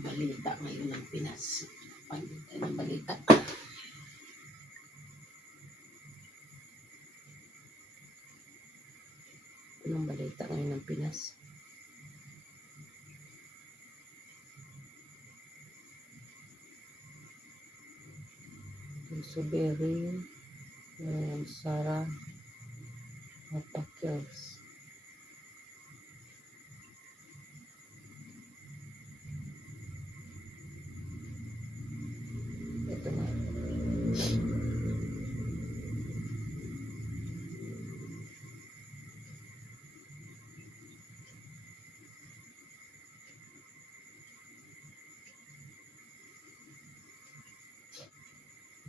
ng balita ngayon ng Pinas. Panood tayo ng balita. Anong balita ngayon ng Pinas? Suberi, Sarah Mapakils. Ito na.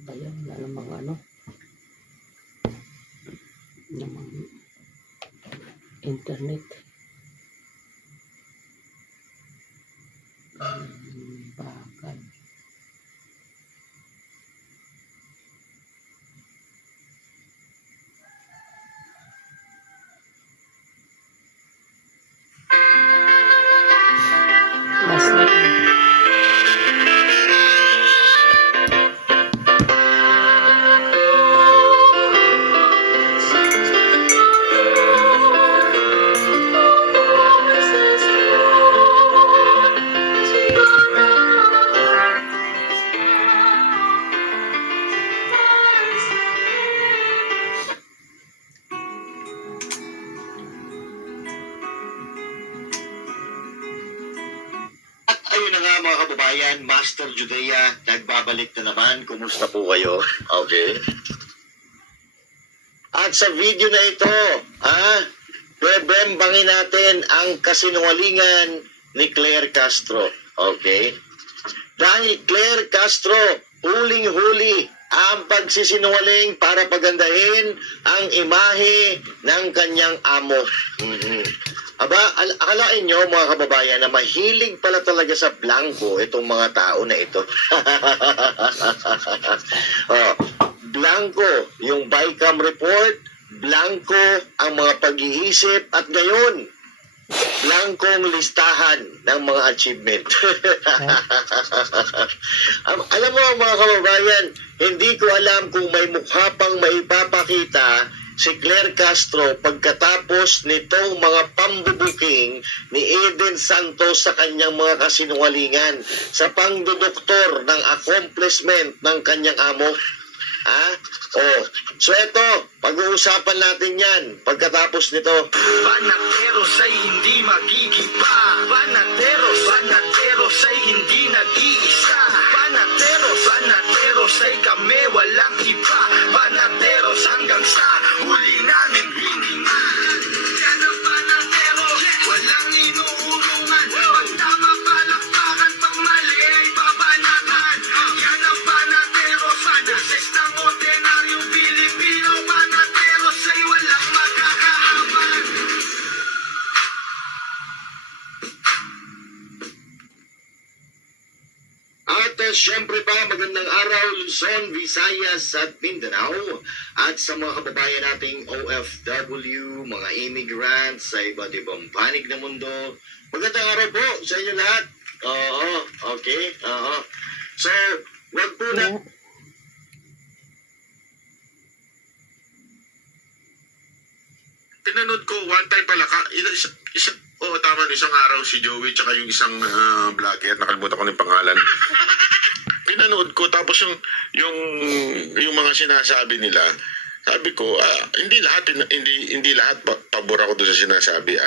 Bayan na namang namang internet. Bakal. Mas na Ayun na nga mga kababayan, Master Judea, nagbabalik na naman. Kumusta po kayo? Okay. At sa video na ito, bebembangin natin ang kasinungalingan ni Claire Castro. Okay? Dahil Claire Castro, huling-huli ang pagsisinungaling para pagandahin ang imahe ng kanyang amo. Aba, akalain nyo mga kababayan na mahilig pala talaga sa blanco itong mga tao na ito. Blanco yung BICAM report, blanco ang mga pag-iisip at ngayon, blankong listahan ng mga achievement. Alam mo mga kababayan, hindi ko alam kung may mukha pang maipapakita si Claire Castro pagkatapos nitong mga pambubuking ni Eden Santos sa kanyang mga kasinungalingan sa pangdodoktor ng accomplishment ng kanyang amo. So ito, pag-uusapan natin yan pagkatapos nito. Banateros ay hindi magigiba. Banateros ay hindi nag-iisa. Banateros ay kami walang iba. Banateros hanggang sa huli namin hininga. Yan ang banateros, walang inuurungan. Pag tama palakpakan, pag mali ay babanatan. Yan ang banateros, banases ng ordinaryong Pilipino. Banateros ay walang magkakahaman. At syempre pa, magandang araw Luzon, Visayas at Mindanao at sa mga kababayan nating OFW, mga immigrants sa iba't ibang panig ng mundo. Magandang araw po sa inyo lahat. Okay. So, wag po na... Pinanood ko one time pala tama, isang araw si Joey tsaka yung isang vlogger, nakalimutan ko ng pangalan. Pinanood ko tapos yung mga sinasabi nila. Sabi ko, hindi lahat pabor ako doon sa sinasabi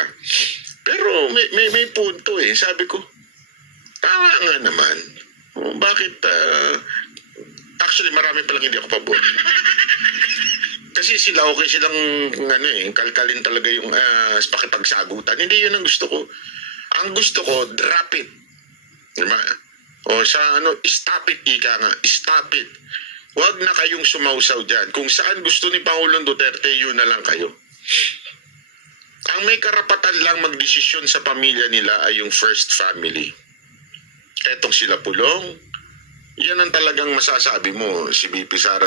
Pero may punto Sabi ko, tama nga naman. Bakit actually marami pa lang hindi ako pabor. Kasi silang kalkalin talaga yung pakipagsagutan. Hindi yun ang gusto ko. Ang gusto ko, drop it. Diba? O stop it, ika nga. Stop it. Huwag na kayong sumausaw dyan. Kung saan gusto ni Pangulong Duterte, yun na lang kayo. Ang may karapatan lang magdesisyon sa pamilya nila ay yung first family. Etong sila Pulong, yan ang talagang masasabi mo, si BP Sara